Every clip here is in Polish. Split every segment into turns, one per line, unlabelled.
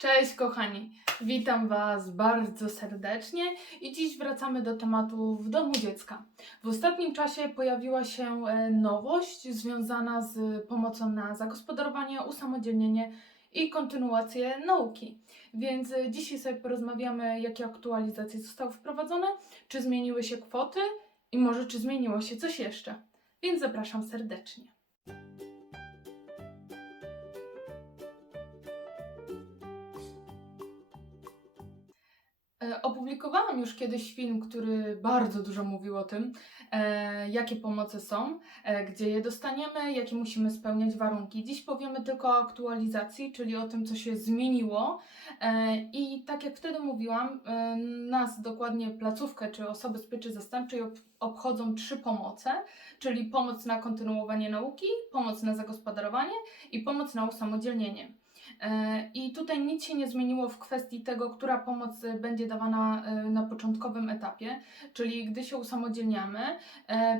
Cześć kochani, witam Was bardzo serdecznie i dziś wracamy do tematu w domu dziecka. W ostatnim czasie pojawiła się e, nowość związana z pomocą na zagospodarowanie, usamodzielnienie i kontynuację nauki. Więc e, dzisiaj sobie porozmawiamy, jakie aktualizacje zostały wprowadzone, czy zmieniły się kwoty i może czy zmieniło się coś jeszcze. Więc zapraszam serdecznie. Opublikowałam już kiedyś film, który bardzo dużo mówił o tym, e, jakie pomocy są, e, gdzie je dostaniemy, jakie musimy spełniać warunki. Dziś powiemy tylko o aktualizacji, czyli o tym, co się zmieniło. E, I tak jak wtedy mówiłam, nas dokładnie placówkę czy osoby z pieczy zastępczej ob- obchodzą trzy pomoce, czyli pomoc na kontynuowanie nauki, pomoc na zagospodarowanie i pomoc na usamodzielnienie. E, I tutaj nic się nie zmieniło w kwestii tego, która pomoc e, będzie dawana e, na początkowym etapie, czyli gdy się usamodzielniamy.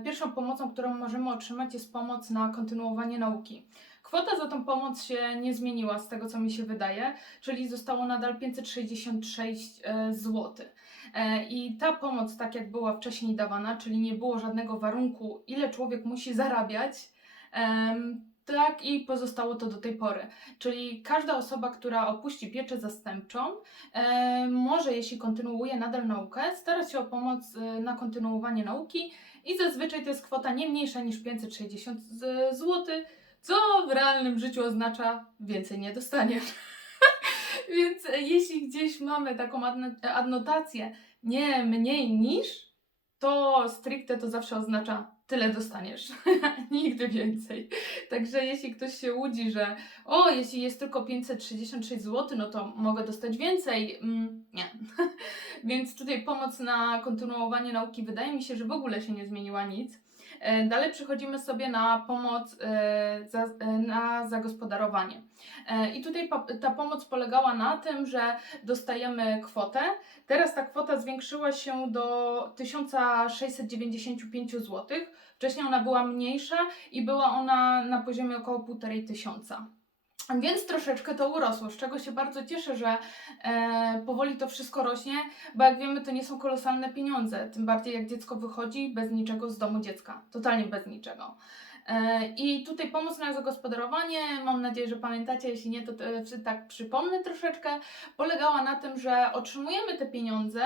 Pierwszą pomocą, którą możemy otrzymać, jest pomoc na kontynuowanie nauki. Kwota za tą pomoc się nie zmieniła, z tego co mi się wydaje, czyli zostało nadal 566 zł. I ta pomoc, tak jak była wcześniej dawana, czyli nie było żadnego warunku, ile człowiek musi zarabiać, tak i pozostało to do tej pory. Czyli każda osoba, która opuści pieczę zastępczą, e, może, jeśli kontynuuje nadal naukę, starać się o pomoc e, na kontynuowanie nauki i zazwyczaj to jest kwota nie mniejsza niż 560 zł, co w realnym życiu oznacza więcej nie dostaniesz. Więc e, jeśli gdzieś mamy taką adno- adnotację nie mniej niż, to stricte to zawsze oznacza tyle dostaniesz, nigdy więcej. Także jeśli ktoś się łudzi, że o, jeśli jest tylko 566 zł, no to mogę dostać więcej. Mm, nie. Więc tutaj pomoc na kontynuowanie nauki wydaje mi się, że w ogóle się nie zmieniła nic. E, Dalej przechodzimy sobie na pomoc e, e, na zagospodarowanie. I tutaj ta pomoc polegała na tym, że dostajemy kwotę. Teraz ta kwota zwiększyła się do 1695 zł. Wcześniej ona była mniejsza i była ona na poziomie około 1,5 tysiąca. Więc troszeczkę to urosło, z czego się bardzo cieszę, że e, powoli to wszystko rośnie, bo jak wiemy, to nie są kolosalne pieniądze. Tym bardziej jak dziecko wychodzi bez niczego z domu dziecka, totalnie bez niczego. E, I tutaj pomoc na zagospodarowanie, mam nadzieję, że pamiętacie, jeśli nie, to, to tak przypomnę troszeczkę, polegała na tym, że otrzymujemy te pieniądze,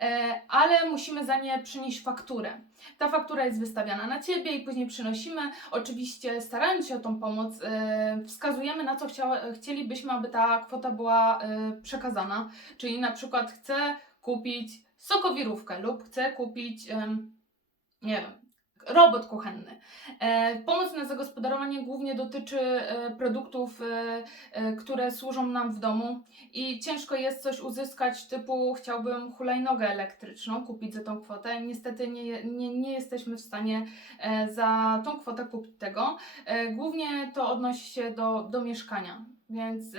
e, ale musimy za nie przynieść fakturę. Ta faktura jest wystawiana na Ciebie i później przynosimy. Oczywiście starając się o tą pomoc, e, wskazujemy na co chcielibyśmy, aby ta kwota była e, przekazana. Czyli na przykład chcę kupić sokowirówkę lub chcę kupić, nie wiem, robot kuchenny. E, pomoc na zagospodarowanie głównie dotyczy e, produktów, e, które służą nam w domu i ciężko jest coś uzyskać typu chciałbym hulajnogę elektryczną kupić za tą kwotę. Niestety nie, nie, nie jesteśmy w stanie za tą kwotę kupić tego. Głównie to odnosi się do, do mieszkania. Więc,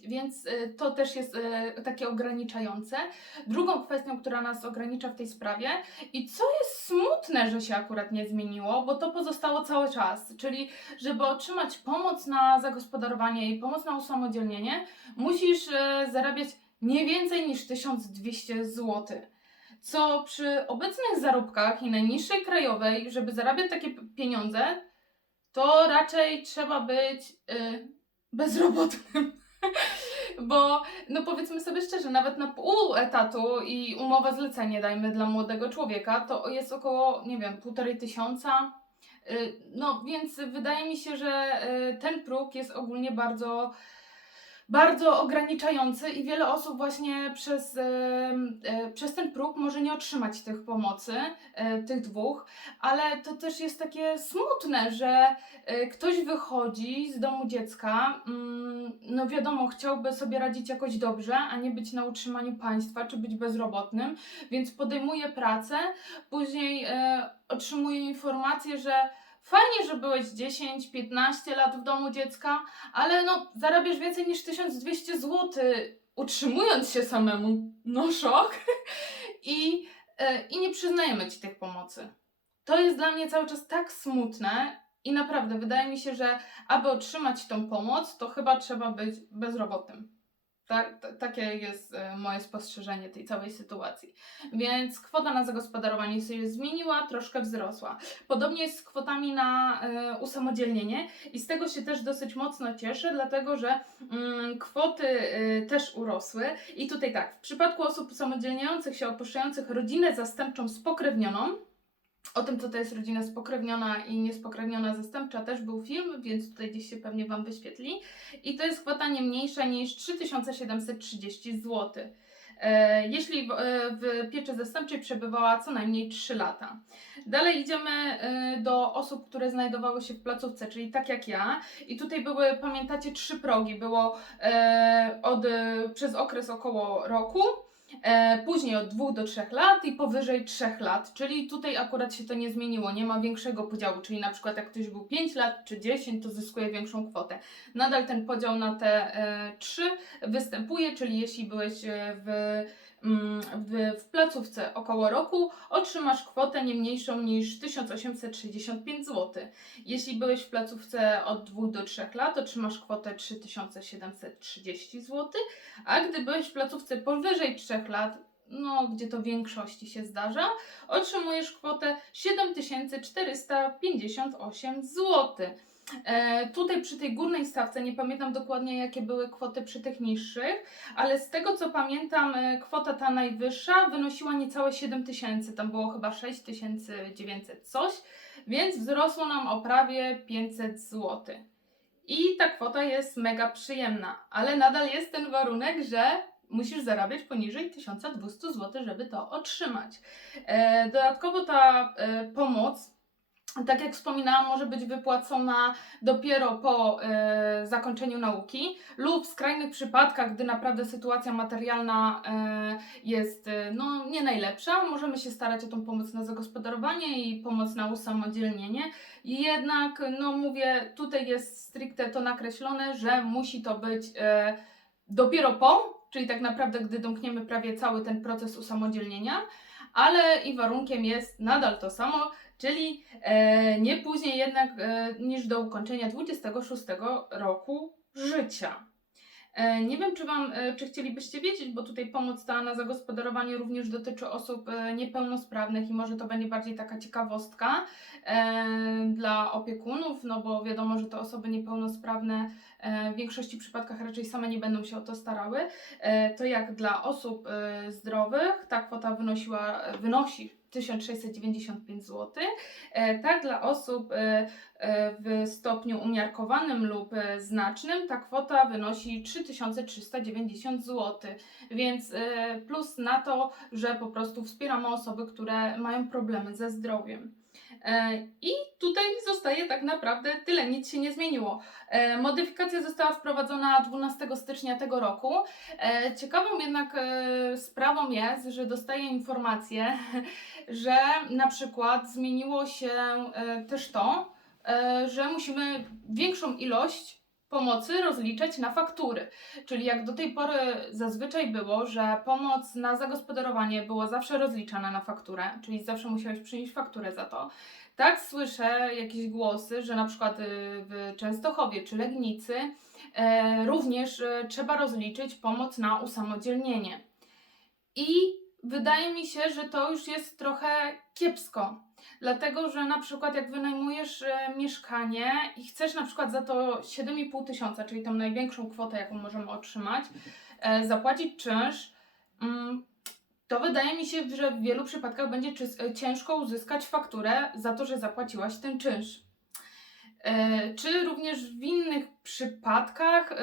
więc y, to też jest y, takie ograniczające. Drugą kwestią, która nas ogranicza w tej sprawie i co jest smutne, że się akurat nie zmieniło, bo to pozostało cały czas, czyli żeby otrzymać pomoc na zagospodarowanie i pomoc na usamodzielnienie, musisz y, zarabiać nie więcej niż 1200 zł. Co przy obecnych zarobkach i najniższej krajowej, żeby zarabiać takie pieniądze, to raczej trzeba być bezrobotnym. Bo, no powiedzmy sobie szczerze, nawet na pół etatu i umowa zlecenie dajmy dla młodego człowieka, to jest około, nie wiem, półtorej tysiąca. Y, No więc wydaje mi się, że y, ten próg jest ogólnie bardzo, bardzo ograniczający i wiele osób właśnie przez, e, przez ten próg może nie otrzymać tych pomocy, e, tych dwóch, ale to też jest takie smutne, że e, ktoś wychodzi z domu dziecka, mm, no wiadomo, chciałby sobie radzić jakoś dobrze, a nie być na utrzymaniu państwa, czy być bezrobotnym, więc podejmuje pracę, później otrzymuje informację, że fajnie, że byłeś 10-15 lat w domu dziecka, ale no zarabiasz więcej niż 1200 zł utrzymując się samemu. No szok. I, e, I nie przyznajemy ci tych pomocy. To jest dla mnie cały czas tak smutne i naprawdę wydaje mi się, że aby otrzymać tą pomoc, to chyba trzeba być bezrobotnym. Tak, ta, takie jest e, moje spostrzeżenie tej całej sytuacji. Więc kwota na zagospodarowanie się zmieniła, troszkę wzrosła. Podobnie jest z kwotami na e, usamodzielnienie i z tego się też dosyć mocno cieszę, dlatego że mm, kwoty e, też urosły. I tutaj tak, w przypadku osób usamodzielniających się, opuszczających rodzinę zastępczą spokrewnioną, o tym, co to jest rodzina spokrewniona i niespokrewniona zastępcza, też był film, więc tutaj gdzieś się pewnie Wam wyświetli. I to jest kwota nie mniejsza niż 3730 zł. E, jeśli w, e, pieczy zastępczej przebywała co najmniej 3 lata. Dalej idziemy e, do osób, które znajdowały się w placówce, czyli tak jak ja. I tutaj były, pamiętacie, trzy progi. Było od, przez okres około roku, później od 2 do 3 lat i powyżej 3 lat, czyli tutaj akurat się to nie zmieniło, nie ma większego podziału, czyli na przykład jak ktoś był 5 lat czy 10, to zyskuje większą kwotę. Nadal ten podział na te e, 3 występuje, czyli jeśli byłeś e, w, w, w placówce około roku, otrzymasz kwotę nie mniejszą niż 1865 zł. Jeśli byłeś w placówce od 2 do 3 lat, otrzymasz kwotę 3730 zł, a gdy byłeś w placówce powyżej 3 lat, no gdzie to w większości się zdarza, otrzymujesz kwotę 7458 zł. E, tutaj przy tej górnej stawce, nie pamiętam dokładnie jakie były kwoty przy tych niższych, ale z tego co pamiętam, e, kwota ta najwyższa wynosiła niecałe 7000, tam było chyba 6900 coś, więc wzrosło nam o prawie 500 zł. I ta kwota jest mega przyjemna, ale nadal jest ten warunek, że musisz zarabiać poniżej 1200 zł, żeby to otrzymać. E, dodatkowo ta e, pomoc, tak jak wspominałam, może być wypłacona dopiero po e, zakończeniu nauki lub w skrajnych przypadkach, gdy naprawdę sytuacja materialna e, jest e, no, nie najlepsza, możemy się starać o tą pomoc na zagospodarowanie i pomoc na usamodzielnienie. Jednak, no mówię, tutaj jest stricte to nakreślone, że musi to być dopiero po, czyli tak naprawdę, gdy domkniemy prawie cały ten proces usamodzielnienia, ale i warunkiem jest nadal to samo, czyli e, nie później jednak e, niż do ukończenia 26 roku życia. E, Nie wiem, czy Wam, czy chcielibyście wiedzieć, bo tutaj pomoc ta na zagospodarowanie również dotyczy osób niepełnosprawnych i może to będzie bardziej taka ciekawostka dla opiekunów, no bo wiadomo, że te osoby niepełnosprawne w większości przypadkach raczej same nie będą się o to starały. To jak dla osób zdrowych ta kwota wynosiła, wynosi 1695 zł, e, tak dla osób e, e, w stopniu umiarkowanym lub znacznym ta kwota wynosi 3390 zł. Więc plus na to, że po prostu wspieramy osoby, które mają problemy ze zdrowiem. E, I tutaj zostaje tak naprawdę tyle, nic się nie zmieniło. E, Modyfikacja została wprowadzona 12 stycznia tego roku. E, Ciekawą jednak sprawą jest, że dostaję informację, że na przykład zmieniło się też to, że musimy większą ilość pomocy rozliczać na faktury. Czyli jak do tej pory zazwyczaj było, że pomoc na zagospodarowanie była zawsze rozliczana na fakturę, czyli zawsze musiałeś przynieść fakturę za to. Tak słyszę jakieś głosy, że na przykład y, w Częstochowie czy Legnicy e, również e, trzeba rozliczyć pomoc na usamodzielnienie. I wydaje mi się, że to już jest trochę kiepsko. Dlatego, że na przykład jak wynajmujesz e, mieszkanie i chcesz na przykład za to 7,5 tysiąca, czyli tą największą kwotę, jaką możemy otrzymać, e, zapłacić czynsz, mm, to wydaje mi się, że w wielu przypadkach będzie e, ciężko uzyskać fakturę za to, że zapłaciłaś ten czynsz. Czy również w innych przypadkach,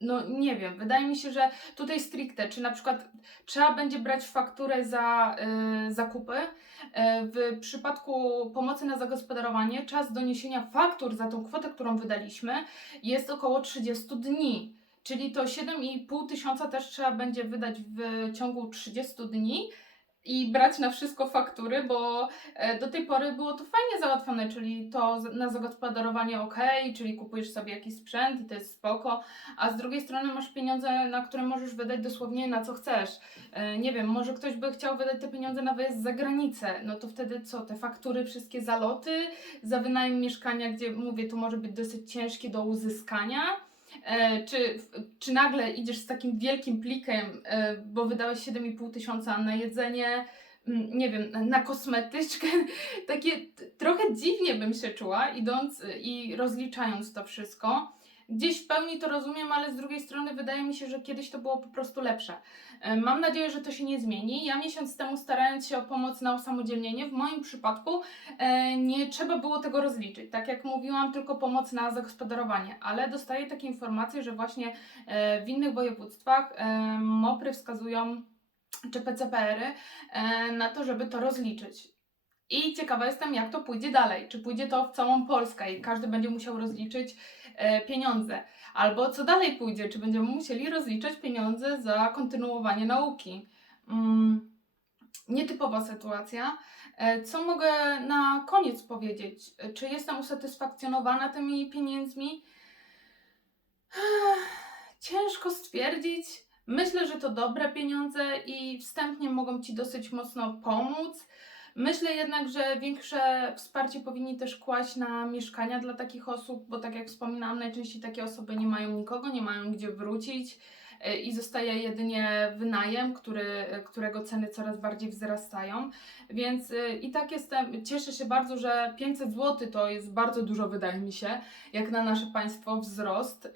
no nie wiem, wydaje mi się, że tutaj stricte, czy na przykład trzeba będzie brać fakturę za y, zakupy. E, W przypadku pomocy na zagospodarowanie czas doniesienia faktur za tą kwotę, którą wydaliśmy, jest około 30 dni. Czyli to 7,5 tysiąca też trzeba będzie wydać w ciągu 30 dni i brać na wszystko faktury, bo e, do tej pory było to fajnie załatwione, czyli to na zagospodarowanie ok, czyli kupujesz sobie jakiś sprzęt i to jest spoko, a z drugiej strony masz pieniądze, na które możesz wydać dosłownie na co chcesz. E, Nie wiem, może ktoś by chciał wydać te pieniądze na wyjazd za granicę, no to wtedy co, te faktury, wszystkie zaloty za wynajem mieszkania, gdzie mówię, to może być dosyć ciężkie do uzyskania. E, czy, czy nagle idziesz z takim wielkim plikiem, e, bo wydałeś 7,5 tysiąca na jedzenie, mm, nie wiem, na kosmetyczkę, takie trochę dziwnie bym się czuła, idąc i rozliczając to wszystko. Gdzieś w pełni to rozumiem, ale z drugiej strony wydaje mi się, że kiedyś to było po prostu lepsze. E, Mam nadzieję, że to się nie zmieni. Ja miesiąc temu starając się o pomoc na usamodzielnienie, w moim przypadku e, nie trzeba było tego rozliczyć. Tak jak mówiłam, tylko pomoc na zagospodarowanie, ale dostaję takie informacje, że właśnie e, w innych województwach MOPRy wskazują, czy PCPR-y, na to, żeby to rozliczyć. I ciekawa jestem, jak to pójdzie dalej. Czy pójdzie to w całą Polskę i każdy będzie musiał rozliczyć e, pieniądze. Albo co dalej pójdzie, czy będziemy musieli rozliczać pieniądze za kontynuowanie nauki. Mm, nietypowa sytuacja. E, Co mogę na koniec powiedzieć? Czy jestem usatysfakcjonowana tymi pieniędzmi? Ciężko stwierdzić. Myślę, że to dobre pieniądze i wstępnie mogą Ci dosyć mocno pomóc. Myślę jednak, że większe wsparcie powinni też kłaść na mieszkania dla takich osób, bo tak jak wspominałam, najczęściej takie osoby nie mają nikogo, nie mają gdzie wrócić e, i zostaje jedynie wynajem, który, e, którego ceny coraz bardziej wzrastają. Więc e, i tak jestem, cieszę się bardzo, że 500 zł to jest bardzo dużo, wydaje mi się, jak na nasze państwo wzrost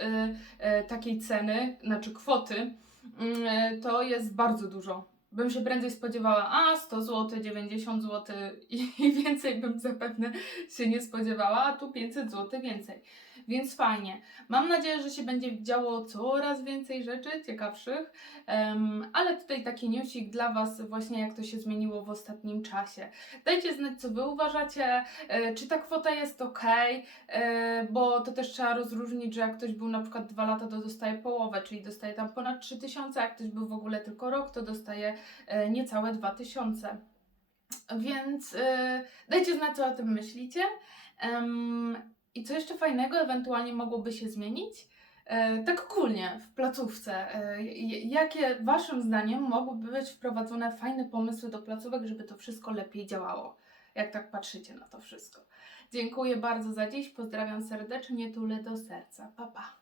takiej ceny, znaczy kwoty, mm, to jest bardzo dużo bym się prędzej spodziewała, a 100 zł, 90 zł i więcej bym zapewne się nie spodziewała, a tu 500 zł więcej. Więc fajnie. Mam nadzieję, że się będzie działo coraz więcej rzeczy ciekawszych, Em, ale tutaj taki newsik dla Was, właśnie jak to się zmieniło w ostatnim czasie. Dajcie znać, co Wy uważacie, e, czy ta kwota jest ok, e, bo to też trzeba rozróżnić, że jak ktoś był na przykład dwa lata, to dostaje połowę, czyli dostaje tam ponad 3000, a jak ktoś był w ogóle tylko rok, to dostaje e, niecałe 2000. Więc dajcie znać, co o tym myślicie. Em, I co jeszcze fajnego ewentualnie mogłoby się zmienić? E, tak ogólnie w placówce, e, jakie Waszym zdaniem mogłyby być wprowadzone fajne pomysły do placówek, żeby to wszystko lepiej działało? Jak tak patrzycie na to wszystko? Dziękuję bardzo za dziś, pozdrawiam serdecznie, tule do serca. Pa, pa.